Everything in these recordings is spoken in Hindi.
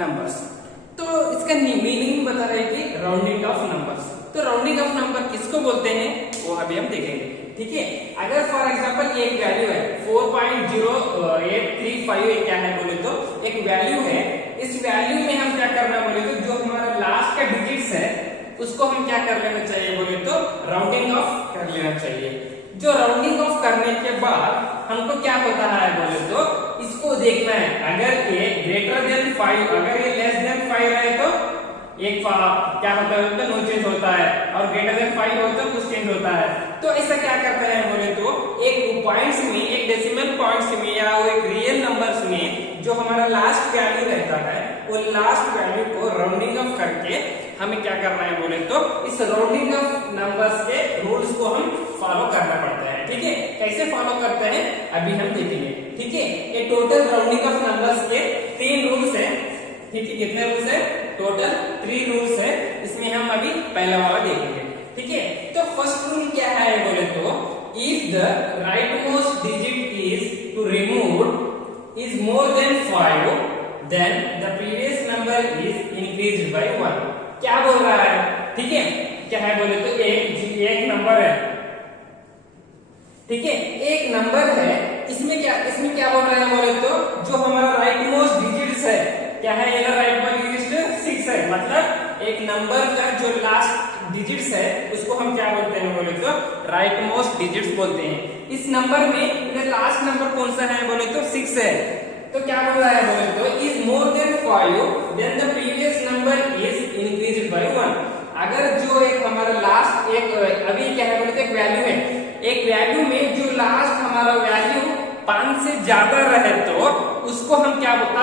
नंबर्स। तो इसका मीनिंग बता रहे हैं कि राउंडिंग ऑफ नंबर्स। तो राउंडिंग ऑफ नंबर किसको बोलते हैं वो अभी हम देखेंगे, ठीक है। अगर फॉर एग्जांपल एक वैल्यू है 4.0835 क्या है बोले तो एक वैल्यू है। इस वैल्यू में हम क्या करना है बोले तो जो हमारा लास्ट का डिजिट्स है उसको हम क्या कर लेना चाहिए बोले तो राउंडिंग ऑफ कर लेना चाहिए। जो राउंडिंग ऑफ करने के बाद हमको क्या होता है बोले तो इसको देखना है, अगर ये ग्रेटर देन 5 अगर ये लेस देन 5 रहे तो एक क्या होता है तो नो चेंज होता है, और ग्रेटर देन 5 हो तो कुछ चेंज होता है। तो ऐसा क्या करते हैं बोले तो एक पॉइंट्स में एक डेसिमल पॉइंट्स में या वो एक रियल नंबर्स में जो हमारा लास्ट वैल्यू रहता है वो लास्ट वैल्यू को राउंडिंग ऑफ करके हमें क्या करना है बोले तो इस राउंडिंग ऑफ नंबर्स के रूल्स को हम फॉलो करना पड़ता है, ठीक है। कैसे फॉलो करते हैं अभी हम देखेंगे, ठीक है। ये टोटल राउंडिंग ऑफ नंबर्स के 3 रूल्स है, ठीक है। कितने रूल्स है टोटल 3 रूल्स है, इसमें हम अभी पहला वाला देखेंगे, ठीक है। तो फर्स्ट रूल क्या है बोले तो if the right most digit is to remove is more than 5 then the previous number is increased by 1। क्या बोल रहा है, ठीक है। क्या है बोले तो एक नंबर है, ठीक है। एक नंबर है, इसमें क्या बोल रहा है बोले तो जो हमारा राइट मोस्ट डिजिट्स है क्या है, ये राइट मोस्ट डिजिट 6 है। मतलब एक नंबर का जो लास्ट डिजिट्स है उसको हम क्या बोलते हैं बोले तो राइट मोस्ट डिजिट्स बोलते हैं। इस नंबर में इधर लास्ट नंबर कौन सा है बोले तो 6 है। तो क्या बोल रहा है बोले तो is more than 5 then the previous number is increased by 1। अगर जो एक हमारा लास्ट एक अभी क्या है बोले तो एक वैल्यू है, एक वैल्यू में जो लास्ट हमारा वैल्यू 5 से ज्यादा रहे तो उसको हम क्या होता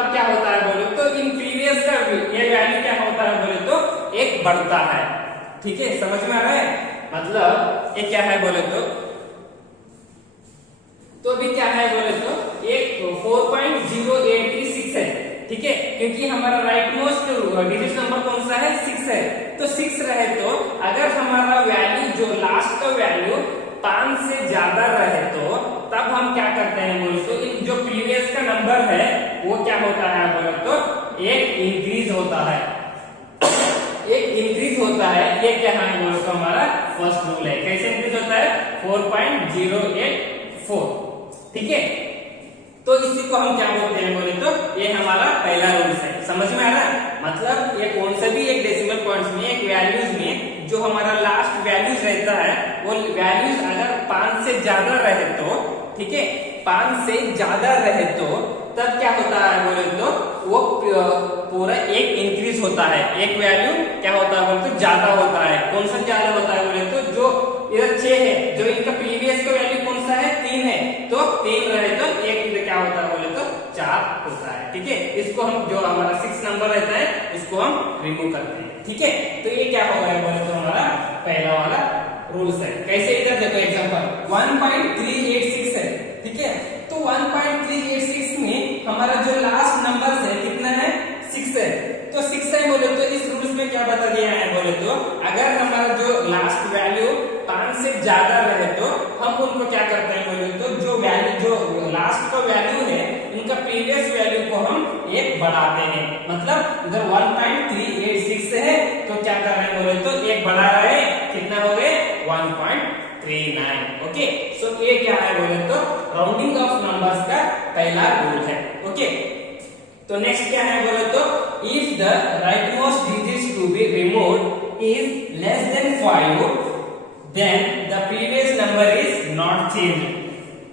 है बोले तो इन प्रीवियस का ये वैल्यू क्या होता है बोले तो एक बढ़ता है, ठीक है। समझ में आ रहा है, मतलब ये क्या है बोले तो अभी क्या है बोले तो एक 4.0836 है, ठीक है। क्योंकि हमारा राइट मोस्ट डिजिट नंबर कौन सा है 6 है। तो 6 रहे तो अगर हमारा वैल्यू जो लास्ट का वैल्यू 5 से ज्यादा रहे तो तब हम क्या करते हैं बोले तो जो प्रीवियस का नंबर है वो क्या होता है बोले तो एक इंक्रीज होता है, एक इंक्रीज होता है। ये क्या है बोले तो हमारा फर्स्ट रूल है। कैसे इंक्रीज होता है 4.084, ठीक है। तो इसी को हम क्या बोलते हैं बोले तो ये हमारा पहला रूल है। समझ में आ रहा है, मतलब ये कौन सा भी एक डेसिमल पॉइंट्स में एक वैल्यूज में जो हमारा लास्ट वैल्यूज रहता है वो वैल्यूज अगर 5 से ज्यादा रहे तो, ठीक है, 5 से ज्यादा रहे तो तब क्या होता है बोले तो वो पूरा एक इंक्रीज होता है। एक वैल्यू क्या होता है बोले तो ज्यादा होता है। कौन सा ज्यादा होता है बोले तो जो इधर 6 है, जो इनका प्रीवियस का वैल्यू कौन सा है 3 है, तो 3 रहे तो एक क्या होता है बोले तो 4 होता है, ठीक है। इसको हम जो हमारा 6 नंबर रहता है उसको हम रिमूव करते हैं, ठीक है। तो ये क्या होगा बोले तो हमारा पहला वाला रूल्स है। कैसे इधर देखो एग्जांपल 1.386 है, ठीक है। तो 1.386 में हमारा जो लास्ट नंबर है कितना है 6 है। तो 6 है बोले तो इस रूल्स में क्या बता दिया है बोले तो अगर हमारा जो लास्ट वैल्यू 5 से ज्यादा रहे तो हम उनको क्या करते हैं बोले तो जो वैल्यू जो लास्ट का वैल्यू है इनका प्रीवियस वैल्यू को हम एक बढ़ाते हैं। मतलब इधर 1.386 है तो क्या कर रहे हैं बोले तो एक बढ़ा रहे हैं, कितना हो गए 1.39। ओके, सो ये क्या है बोले तो राउंडिंग ऑफ नंबर्स का पहला रूल है। ओके, तो नेक्स्ट क्या है बोले तो if the right most digits to be removed is less than 5 then the previous number is not change.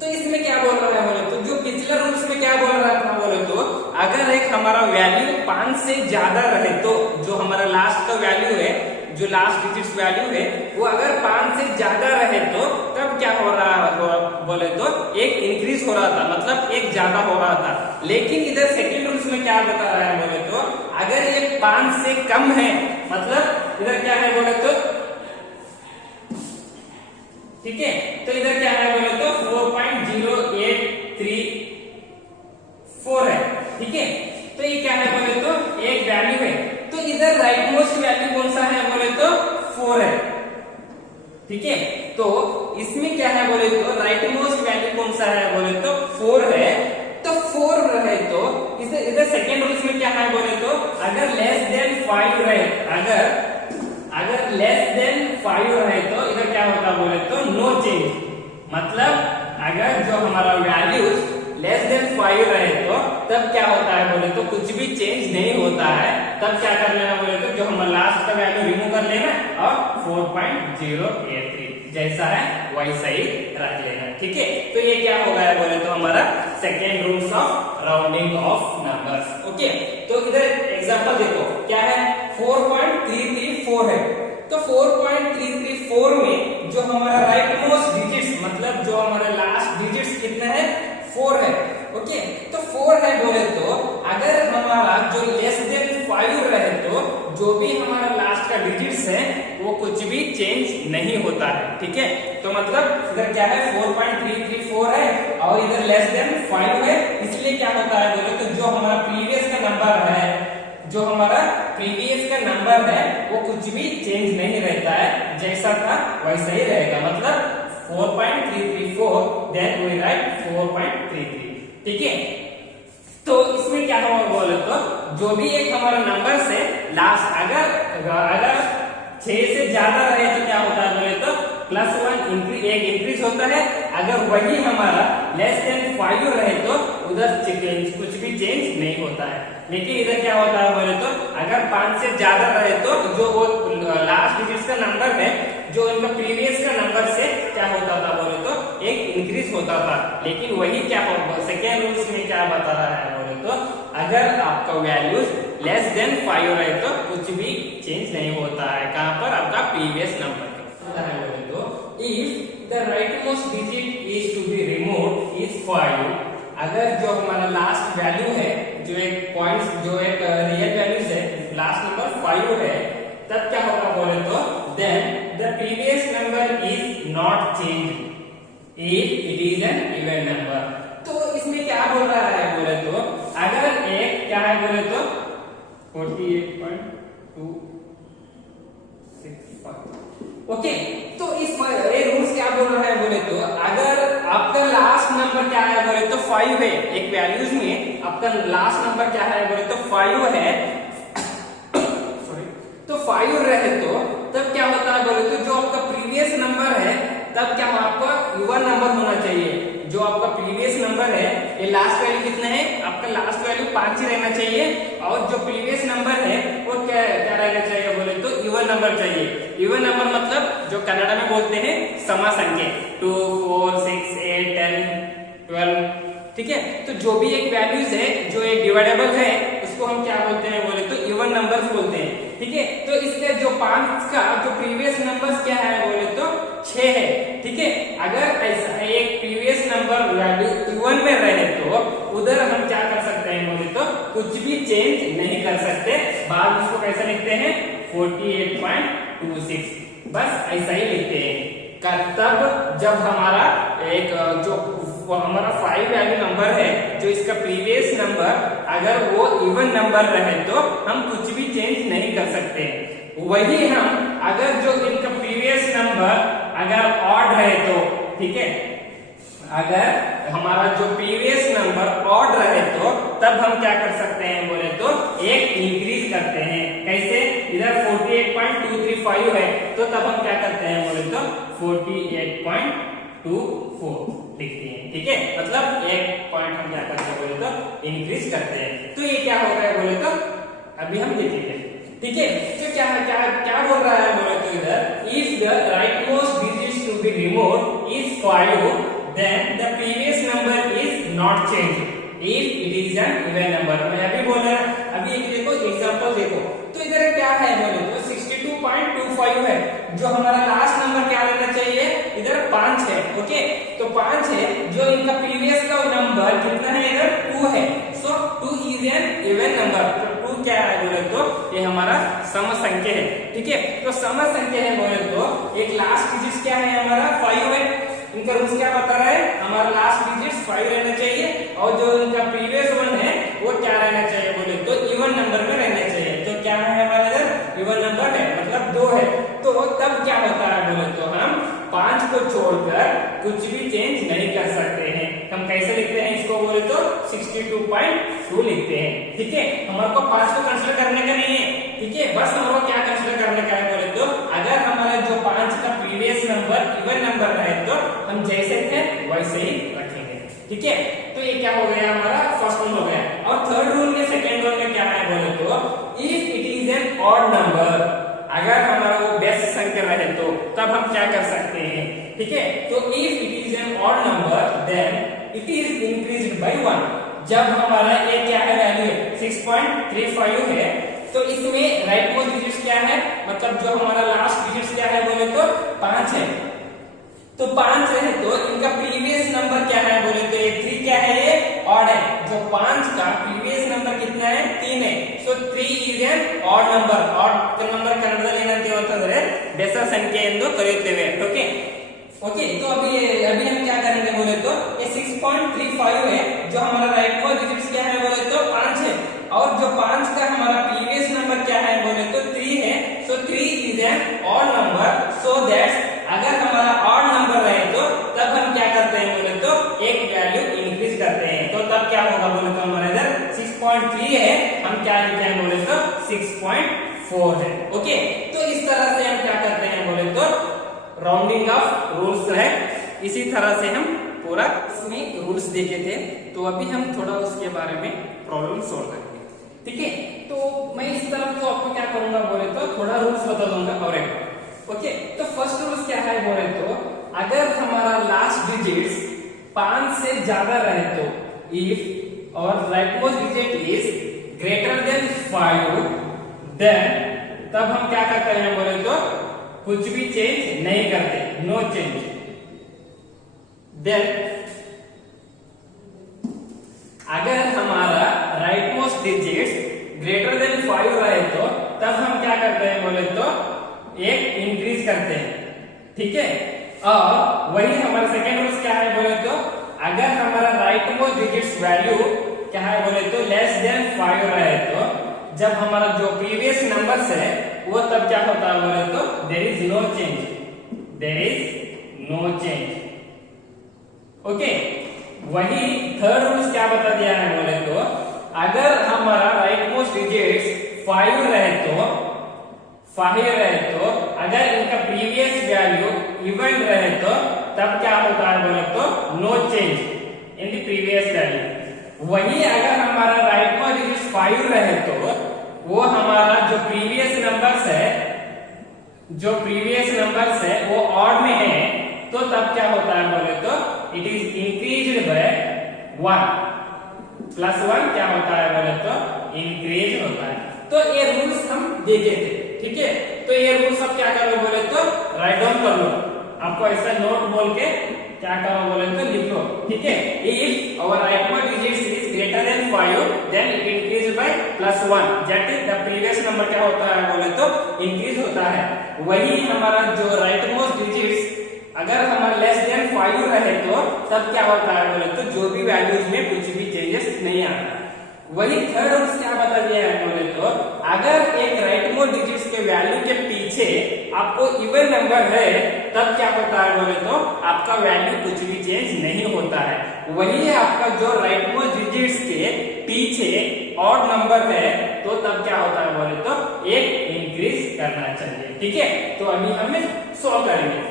तो इसमें क्या बोल रहा है बोले तो जो पिछले रूल्स में क्या बोल रहा था बोले तो अगर एक हमारा वैल्यू 5 से ज्यादा रहे तो जो हमारा लास्ट का वैल्यू है जो लास्ट डिजिट्स वैल्यू है वो अगर 5 से ज्यादा रहे तो तब क्या हो रहा बोले तो एक इंक्रीज हो रहा था, मतलब एक ज्यादा हो रहा था। लेकिन इधर सेकंड रूल्स में क्या बता रहा है बोले तो अगर ये 5 से कम है, मतलब इधर क्या है बोले तो, ठीक है। तो इधर क्या है बोले तो 4.0834 है, ठीक है। तो ये क्या है बोले तो एक वैल्यू है। तो इधर राइट मोस्ट वैल्यू कौन सा है बोले तो 4 है, ठीक है। तो इसमें क्या है बोले तो राइट मोस्ट वैल्यू कौन सा है बोले तो 4 है। तो 4 रहे तो इधर सेकेंड रूल्स में क्या है बोले तो अगर लेस देन 5 रहे, अगर लेस देन 5 रहे तो इधर क्या होता है बोले तो नो चेंज। मतलब अगर जो हमारा वैल्यूज लेस देन 5 रहे तो तब क्या होता है बोले तो कुछ भी चेंज नहीं होता है। तब क्या कर लेना बोले तो जो हमारा लास्ट का वैल्यू रिमूव कर लेना और 4.083 जैसा है वैसा ही रख लेना। ठीक है, तो ये क्या हो गया बोले तो हमारा second rules of rounding off numbers. Okay, तो इधर एग्जांपल देखो क्या है, 4.334 है। तो 4.334 में जो हमारा राइट मोस्ट डिजिट्स मतलब जो हमारा लास्ट डिजिट्स कितना है 4 है। ओके, तो 4 है बोले तो अगर हमारा जो लेस देन 5 रहे तो जो भी हमारा लास्ट का डिजिट्स है वो कुछ भी चेंज नहीं होता है। ठीक है, तो मतलब इधर क्या है 4.334 है और इधर लेस देन 5 है, इसलिए क्या होता है बोले तो जो हमारा प्रीवियस का नंबर है, जो हमारा प्रीवियस का नंबर है वो कुछ भी चेंज नहीं रहता है, जैसा था वैसा ही रहेगा। मतलब 4.334 देन वी राइट 4.33। ठीक है, तो इसमें क्या होगा बोले तो जो भी एक हमारा नंबर से लास्ट अगर 6 से ज्यादा रहे तो क्या होता है बोले तो +1 एक इंक्रीज होता है। अगर वही हमारा लेस देन 5 रहे तो उधर कुछ भी चेंज नहीं होता है। लेकिन इधर क्या होता है बोले तो अगर 5 से ज्यादा रहे तो जो वो लास्ट डिजिट का नंबर है जो इनका प्रीवियस का नंबर से क्या होता था बोले तो एक इंक्रीज होता था। लेकिन वही क्या होगा सेकेंड रूल्स में क्या बता रहा है बोले तो अगर आपका वैल्यूज लेस देन 5 रहे तो कुछ भी चेंज नहीं होता है। कहां पर आपका प्रीवियस नंबर बोले तो if the right most digit is to be removed is 5, अगर जो हमारा लास्ट वैल्यू है जो एक पॉइंट जो एक रियल वैल्यूज है लास्ट नंबर 5 है तब क्या होगा बोले तो then the previous number is not changed if it is an even number। तो इसमें क्या बोल रहा है बोले तो अगर एक क्या है बोले तो 48.265। ओके, तो इस ये रूल्स क्या बोल रहा है बोले तो अगर आपका लास्ट नंबर क्या है बोले तो 5 है, एक वैल्यूज में आपका लास्ट नंबर क्या है बोले तो 5 है तो 5 रहे तो तब क्या होता है बोले तो जो आपका प्रीवियस नंबर है तब क्या आपका इवन नंबर होना चाहिए। जो आपका प्रीवियस नंबर है ये लास्ट वैल्यू कितना है आपका लास्ट वैल्यू 5 ही रहना चाहिए और जो प्रीवियस नंबर है वो क्या रहना चाहिए बोले तो इवन नंबर चाहिए। इवन नंबर मतलब जो कन्नड़ा में बोलते हैं सम संख्या 2 4 6 8 10 12। ठीक है, तो जो भी एक वैल्यूज है जो एक डिवाइडेबल है उसको हम क्या बोलते हैं बोले तो इवन नंबर्स बोलते हैं। ठीक है, तो इसलिए जो 5 का जो प्रीवियस नंबर्स क्या है बोले तो 6 है। ठीक है, अगर ऐसा एक प्रीवियस नंबर वैल्यू इवन में रहे तो उधर हम क्या कर सकते हैं बोले तो कुछ भी चेंज नहीं कर सकते। बाद में इसको कैसे लिखते हैं 48.26, बस ऐसा ही लिखते हैं। तब जब हमारा एक जो हमारा 5 वैल्यू नंबर है जो इसका प्रीवियस नंबर अगर वो इवन नंबर रहे तो हम कुछ भी चेंज नहीं कर सकते। वही हम अगर जो इनका प्रीवियस नंबर अगर ऑड रहे तो ठीक है, अगर हमारा जो प्रीवियस नंबर ऑड रहे तो तब हम क्या कर सकते हैं बोले तो एक इंक्रीज करते हैं। कैसे, इधर 48.235 है तो तब हम क्या करते हैं बोले तो 48.24 लिखते हैं। ठीक है, मतलब एक पॉइंट हम क्या करते हैं बोले तो इंक्रीज करते हैं। तो ये क्या हो रहा है बोले तो अभी हम देखेंगे। ठीक है, तो क्या क्या क्या बोल रहा है बोले तो इधर if the right most digit to be removed is 5 then the previous number is not changed if it is an even number। मैं अभी बोल रहा अभी एक देखो एग्जांपल देखो, तो इधर क्या है बोले तो 62.25 है। जो हमारा लास्ट नंबर क्या रहना चाहिए इधर 5 है। ओके, तो 5 है, जो इनका प्रीवियस का नंबर कितना है इधर 2 है। सो 2 इज एन इवन नंबर। तो 2 क्या है बोले तो ये हमारा सम संख्या है। ठीक है, तो सम संख्या है बोले तो एक लास्ट डिजिट क्या है हमारा 5 है। इनका रूल्स क्या बता रहा है हमारा लास्ट डिजिट 5 रहना चाहिए और जो इनका प्रीवियस वन है वो क्या रहना चाहिए बोले तो इवन नंबर में रहना चाहिए। तो क्या है हमारा इधर इवन नंबर है मतलब 2 है। तो तब क्या होता है बोले तो हम 5 को छोड़कर कुछ भी चेंज नहीं कर सकते हैं। हम कैसे लिखते हैं इसको इसको बोले तो 62.2 लिखते हैं। ठीक है, हमारे को 5 को कंसीडर करने का नहीं है। ठीक है, बस हमारे को क्या कंसीडर करने का है बोले तो अगर हमारा जो 5 का प्रीवियस नंबर इवन नंबर रहे तो हम जैसे थे वैसे ही रखेंगे। ठीक है, तो ये क्या हो गया हमारा फर्स्ट रूल हो गया। और थर्ड रूल में सेकंड रूल में क्या है बोले तो if it is an odd number, अगर हमारा वो बेस्ट संख्या रहे तो तब हम क्या कर सकते हैं। ठीक है, तो if it is an odd number then it is increased by 1। जब हमारा ये क्या है वैल्यू 6.35 है तो इसमें राइट मोस्ट डिजिट्स क्या है, मतलब जो हमारा लास्ट डिजिट्स क्या है बोले तो 5 है। तो 5 है तो इनका प्रीवियस नंबर क्या है बोले तो ये 3 क्या है, ये ऑड है। जो 5 का प्रीवियस नंबर कितना है 3 है। सो 3 is an odd number. Odd number ಕನ್ನಡದಲ್ಲಿ ಏನಂತ ಹೇಳ್ತಾರೆ ಬೆಸ ಸಂಖ್ಯೆ ಎಂದು ಕರೆಯುತ್ತೇವೆ। ओके ओके, तो अभी हम क्या करेंगे बोले तो ये 6.35 है, जो हमारा राइट मोस्ट डिजिट्स क्या है बोले तो 5 है। और जो 5 का हमारा प्रीवियस नंबर क्या है बोले तो 3 है। सो 3 is an odd number. So that's अगर हमारा ऑड नंबर रहे तो तब हम क्या करते हैं बोले तो एक वैल्यू इंक्रीज करते हैं। तो तब क्या होगा बोले तो हमारा इधर 6.3 है, हम क्या लिखे हैं बोले तो 6.4 है। ओके, तो इस तरह से हम क्या करते हैं बोले तो राउंडिंग ऑफ रूल्स है। इसी तरह से हम पूरा इसमें रूल्स देखे थे, तो अभी हम थोड़ा उसके बारे में प्रॉब्लम सॉल्व करेंगे। ठीक है, तो मैं इस तरफ तो आपको क्या करूंगा बोले तो थोड़ा रूल्स बता दूंगा और एक। ओके, तो फर्स्ट रूल्स क्या है बोले तो अगर हमारा लास्ट डिजिट्स 5 से ज्यादा रहे तो इफ और right most digit is greater than 5 then तब हम क्या करते हैं बोले तो कुछ भी चेंज नहीं करते, नो चेंज। देन अगर हमारा right most digits greater than 5 रहे तो तब हम क्या करते हैं बोले तो एक इंक्रीज करते हैं। ठीक है, और वही हमारा सेकेंड रूल्स क्या है बोले तो अगर हमारा राइट मोस्ट डिजिट्स वैल्यू क्या है बोले तो लेस देन 5 रहे तो जब हमारा जो प्रीवियस नंबर्स है वो तब क्या होता है बोले तो there is no change, there is no change. Okay, वही थर्ड रूल्स क्या बता दिया है बोले तो अगर हमारा राइट मोस्ट डिजिट्स 5 रहे तो अगर इनका प्रीवियस वैल्यू इवन रहे तो तब क्या होता है बोले तो no change in the previous value. वही अगर हमारा राइट मोस्ट डिजिट्स 5 रहे तो वो हमारा जो प्रीवियस नंबर्स है वो ऑड में है तो तब क्या होता है बोले तो it is increased by 1 plus 1 क्या होता है बोले तो इंक्रीज होता है। तो ये रूल्स हम देखे थे। ठीक है, तो ये रूल्स अब क्या करो बोले तो राइट डाउन कर लो। आपको ऐसा नोट बोल के क्या करो बोले तो लिख लो। ठीक है, if our right most digits is greater than 5 then it increase by +1 that is the previous number क्या होता है बोले तो इंक्रीज होता है। वही हमारा जो राइट मोस्ट डिजिट्स अगर हमारा लेस देन 5 रहे तो तब क्या होता है बोले तो जो भी वैल्यूज में कुछ भी चेंजेस नहीं आता। वही थर्ड रूल्स क्या बता दिया है बोले तो अगर एक राइट मोस्ट डिजिट्स के वैल्यू के पीछे आपको इवन नंबर है तब क्या होता है बोले तो आपका वैल्यू कुछ भी चेंज नहीं होता है। वही है आपका जो राइट मोस्ट डिजिट्स के पीछे ऑड नंबर है तो तब क्या होता है बोले तो एक इंक्रीज करना चाहिए। ठीक है, तो अभी हम सॉल्व करेंगे।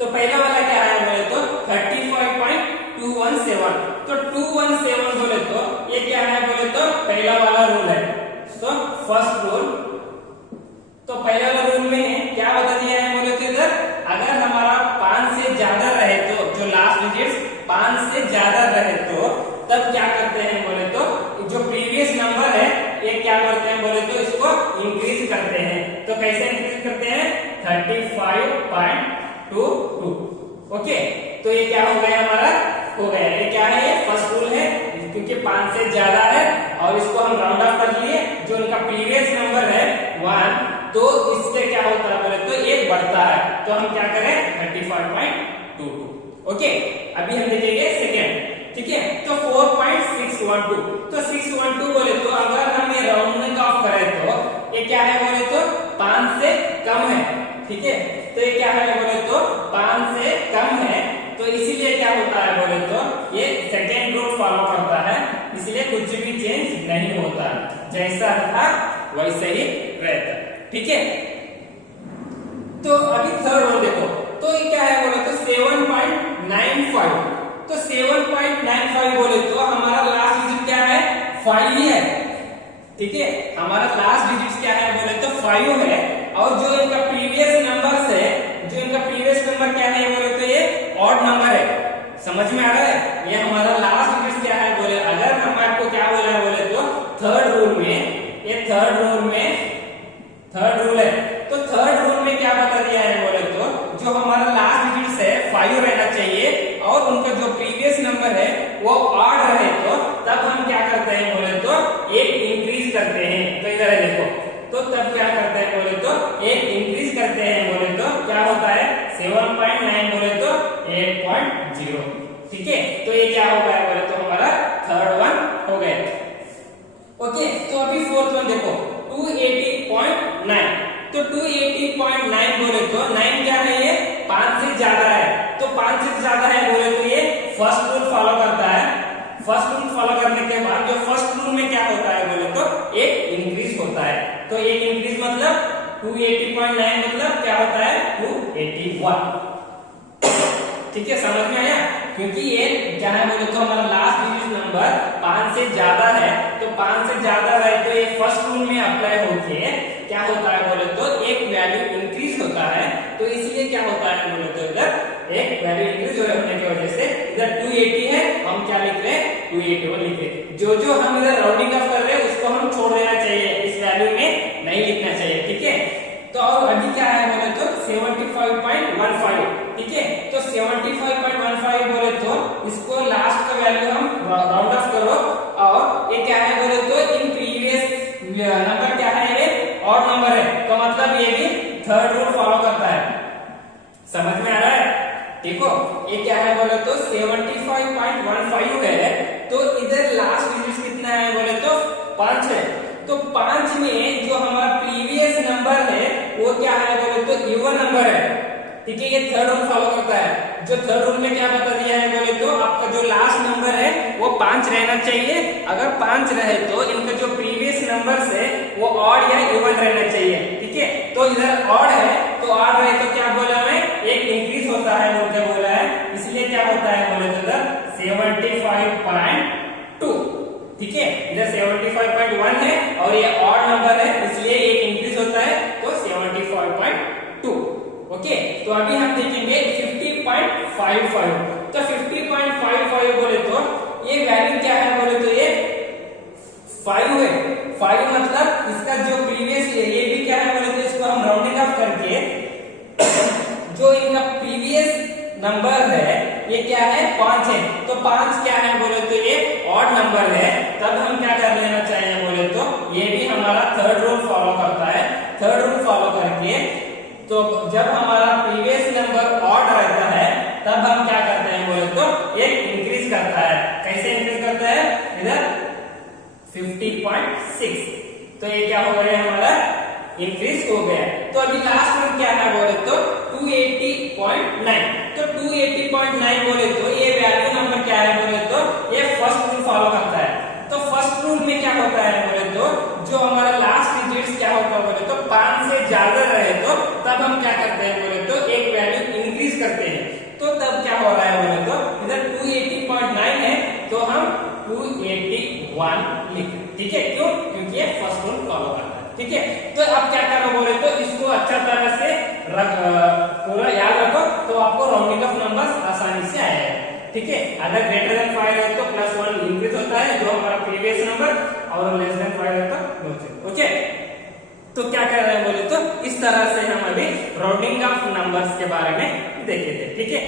तो पहला वाला क्या है बोले तो 35.217। तो 217 बोले तो ये क्या है बोले तो पहला वाला रूल है। तो फर्स्ट रूल, तो पहला वाला रूल में क्या बता दिया है बोले तो इधर अगर हमारा 5 से ज्यादा रहे तो जो लास्ट डिजिट्स 5 से ज्यादा रहे तो तब क्या करते हैं बोले तो जो प्रीवियस नंबर है ये क्या करते हैं बोले तो इसको इंक्रीज करते हैं। तो कैसे इंक्रीज करते हैं 35.22। ओके, तो ये क्या हो गया हमारा हो गया। ये क्या है, ये फर्स्ट रूल है क्योंकि 5 से ज्यादा है और इसको हम राउंड ऑफ कर लिए। जो उनका प्रीवियस नंबर है 1 तो इससे क्या होता है बोले तो एक बढ़ता है तो हम क्या करें 35.22। ओके, अभी हम देखेंगे सेकेंड। ठीक है, तो 4.612। तो 612 बोले तो अगर हम ये राउंडिंग ऑफ करें तो ये क्या है बोले तो 5 से कम है। ठीक है, तो ये क्या है बोले तो 5 से कम है तो इसीलिए क्या होता है बोले तो ये सेकेंड रूल फॉलो करता है, इसलिए कुछ भी चेंज नहीं होता, जैसा था वैसे ही रहता। ठीक है, तो अभी थर्ड वन देखो, तो ये क्या है बोले तो 7.95। तो 7.95 बोले तो हमारा लास्ट डिजिट क्या है, 5 ही है। ठीक है, हमारा लास्ट डिजिट क्या है बोले तो 5 है, और जो इनका प्रीवियस नंबर है, जो इनका प्रीवियस नंबर क्या है बोले तो ये ऑड नंबर है। समझ में आ रहा है, ये हमारा लास्ट डिजिट क्या है बोले, अगर हम आपको क्या बोला है बोले तो थर्ड रूल में, ये थर्ड रूल है, तो थर्ड रूल में क्या बता दिया है बोले तो जो हमारा लास्ट डिजिट है 5 रहना चाहिए, और उनका जो प्रीवियस नंबर है वो ऑड रहे, तो तब हम क्या करते हैं बोले तो एक इंक्रीज करते हैं। तो इधर है देखो, तो तब क्या करते हैं बोले तो एक इंक्रीज करते हैं बोले तो क्या होता है 7.9 बोले तो 8.0। ठीक है, तो ये क्या हो गया बोले तो हमारा थर्ड वन हो गया। ओके, तो अभी फोर्थ वन देखो 280.9। तो 280.9 बोले तो 9 क्या है, ये 5 से ज्यादा है, तो 5 से ज्यादा है बोले तो ये फर्स्ट रूल फॉलो करता है। फर्स्ट रूल फॉलो करने के बाद जो फर्स्ट रूल में क्या होता है बोले तो एक इंक्रीज होता है। तो एक इंक्रीज मतलब 280.9 मतलब क्या होता है 281। ठीक है, समझ में आया, क्योंकि ये क्या है बोले तो हमारा लास्ट डिजिट नंबर 5 से ज्यादा है, तो 5 से ज्यादा रहे तो ये फर्स्ट रूल में अप्लाई होके क्या होता है बोले तो एक वैल्यू इंक्रीज होता है। तो इसलिए क्या होता है बोले तो इधर एक वैल्यू इंक्रीज होने की वजह से इधर 280 है, हम क्या लिख रहे हैं 281 लिख रहे हैं। जो हम इधर राउंडिंग ऑफ कर रहे हैं उसको हम छोड़ देना चाहिए, इस वैल्यू में नहीं लिखना चाहिए। ठीक है, तो और अभी क्या है बोले तो 75.15। ठीक है, तो 75.15 बोले तो इसको लास्ट का वैल्यू हम राउंड ऑफ करो, और ये क्या है बोले तो इन प्रीवियस नंबर क्या है, ये ऑड नंबर है, तो मतलब ये भी थर्ड रूल फॉलो करता है। समझ में आ रहा है, देखो ये क्या है बोले तो 75.15 है, तो इधर लास्ट डिजिट कितना है बोले तो 5 है, तो 5 में जो हमारा प्रीवियस नंबर है वो क्या है बोले तो इवन नंबर है। ठीक है, ये थर्ड रूल फॉलो करता है। जो थर्ड रूल में क्या बता दिया है बोले तो आपका जो लास्ट नंबर है वो 5 रहना चाहिए, अगर 5 रहे तो इनका जो प्रीवियस नंबर है वो ऑड या इवन रहना चाहिए। ठीक है, तो इधर ऑड है, तो ऑड रहे तो क्या बोला मैं एक इंक्रीज होता है बोल के बोला है, इसलिए क्या होता है बोले तो इधर 75.2। ठीक है, इधर 75.1 है और ये ऑड नंबर है, इसलिए एक इंक्रीज होता है, तो 75.2। ओके, तो अभी हम देखेंगे 50.55। तो 50.55 बोले तो ये वैल्यू क्या है बोले तो ये 5 है। 5 मतलब इसका जो प्रीवियस ये भी क्या है बोले तो इसको हम राउंडिंग ऑफ करके जो इनका प्रीवियस नंबर है ये क्या है 5 है, तो 5 क्या है बोले तो ये ऑड नंबर है, तब हम क्या कर लेना चाहिए बोले तो ये भी हमारा थर्ड रूल फॉलो करता है। थर्ड रूल फॉलो करके तो जब हमारा प्रीवियस नंबर ऑड रहता है तब हम क्या करते हैं बोले तो एक इंक्रीज करता है। कैसे इंक्रीज करता है, इधर 50.6, तो ये क्या हो गया हमारा इंक्रीज हो गया। तो अभी लास्ट में क्या है बोले तो 280.9। तो 280.9 बोले तो ये वैल्यू नंबर क्या है बोले तो ये फर्स्ट रूल फॉलो करता है। तो फर्स्ट रूल में क्या होता है बोले तो जो हमारा लास्ट डिजिट क्या होता है बोले तो 5 से ज्यादा रहे तो तब हम क्या करते हैं बोले तो एक वैल्यू इंक्रीज करते हैं। तो तब क्या हो रहा है बोले तो इधर 280.9 है तो हम 281 लिख। ठीक है, क्यों, क्योंकि ये फर्स्ट रूल फॉलो करता है। ठीक है, तो अब क्या करो बोले तो इसको अच्छा तरह से पूरा याद रखो, तो आपको राउंडिंग ऑफ नंबर्स आसानी से आएगा। ठीक है, अगर ग्रेटर देन 5 है तो +1 इंक्रीज होता है जो हमारा प्रीवियस नंबर, और लेस देन 5 है तो ओके। तो क्या कर रहे हैं बोले तो इस तरह से हम अभी राउंडिंग ऑफ नंबर्स के बारे में देखे थे। ठीक है।